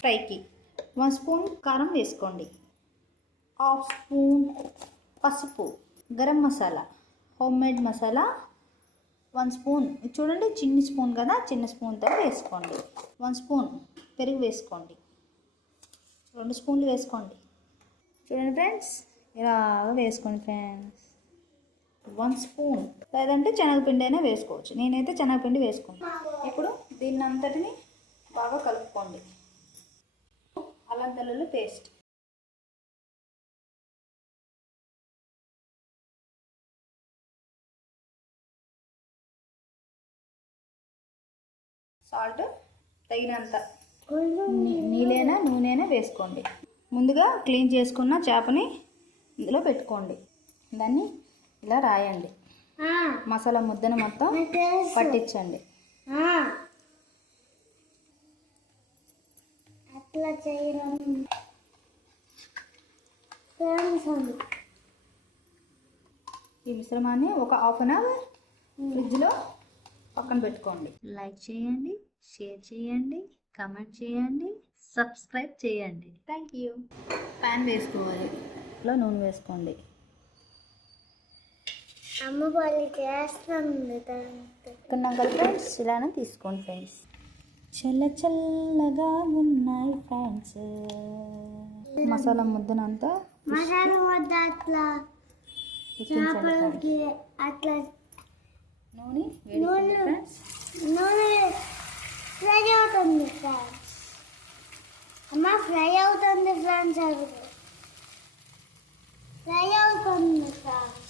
ఫ్రైకి 1 స్పూన్ కారం వేసుకోండి, హాఫ్ స్పూన్ పసుపు, garam masala, home made masala 1 spoon, చూడండి చిన్న స్పూన్ కదా, చిన్న స్పూన్తో వేసుకోండి. 1 స్పూన్ పెరుగు వేసుకోండి, 2 స్పూన్లు వేసుకోండి. చూడండి ఫ్రెండ్స్, ఇలా వేసుకోండి ఫ్రెండ్స్. 1 స్పూన్, లేదంటే శనగపిండి అయినా వేసుకోవచ్చు. నేనైతే శనగపిండి వేసుకుంటాను. ఇప్పుడు దీన్ని అంతటిని బాగా కలుపుకోండి. అల్లం వెల్లుల్లి పేస్ట్, సాల్ట్ తగినంత, నీళ్ళైనా నూనెైనా వేసుకోండి. ముందుగా క్లీన్ చేసుకున్న చేపని ఇందులో పెట్టుకోండి. దాన్ని ఇలా రాయండి. మసాలా ముద్దను మొత్తం పట్టించండి. అట్లా చేయడం. ఈ మిశ్రమాన్ని ఒక హాఫ్ అన్ అవర్ ఫ్రిడ్జ్లో పక్కన పెట్టుకోండి. లైక్ చేయండి, షేర్ చేయండి, కామెంట్ చేయండి, సబ్స్క్రైబ్ చేయండి. Thank you. ప్యాన్ వేసుకోవాలి, ఇలా నూనె వేసుకోండి. అమ్మ వాళ్ళు చేస్తుంది తిన్నాం కదా ఫ్రెండ్స్, ఇలానే తీసుకోండి ఫ్రెండ్స్. చల్ల చల్లగా ఉన్నాయి ఫ్రెండ్స్. మసాలా ముద్దనంతా మసాలా ముద్ద అట్లా అట్లా నూనె నూనె ఫ్రై అవుతుంది ఫ్రెండ్స్. అమ్మ ఫ్రై అవుతుంది ఫ్రెండ్స్, అది ఫ్రై అవుతుంది ఫ్రెండ్స్.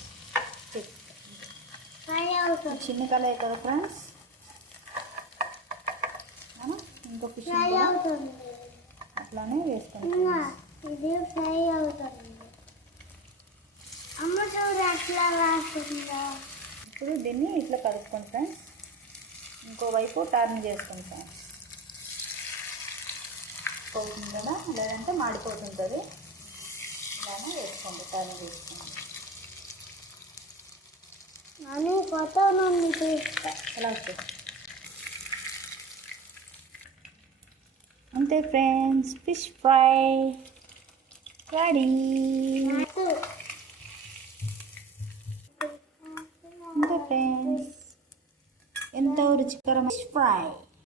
చిన్న కలర్ కదా ఫ్రెండ్స్, ఇంకొక అట్లానే వేసుకోండి. ఇది ఫ్రై అవుతుంది. అమ్మ చూడు అట్లా వేస్తుందా. ఇప్పుడు దీన్ని ఇట్లా కలుపుకోండి ఫ్రెండ్స్. ఇంకోవైపు టర్న్ చేసుకోండి ఫ్రెండ్స్. పోతుంది కదా, లేదంటే మాడిపోతుంటుంది. ఇలానే వేసుకోండి, టర్న్ చేసుకోండి. అని కొత్త ఎలా వస్తుంది అంతే ఫ్రెండ్స్. Fish fry ready. అంతే ఫ్రెండ్స్, ఎంతో రుచికరమైన ఫిష్ ఫ్రై.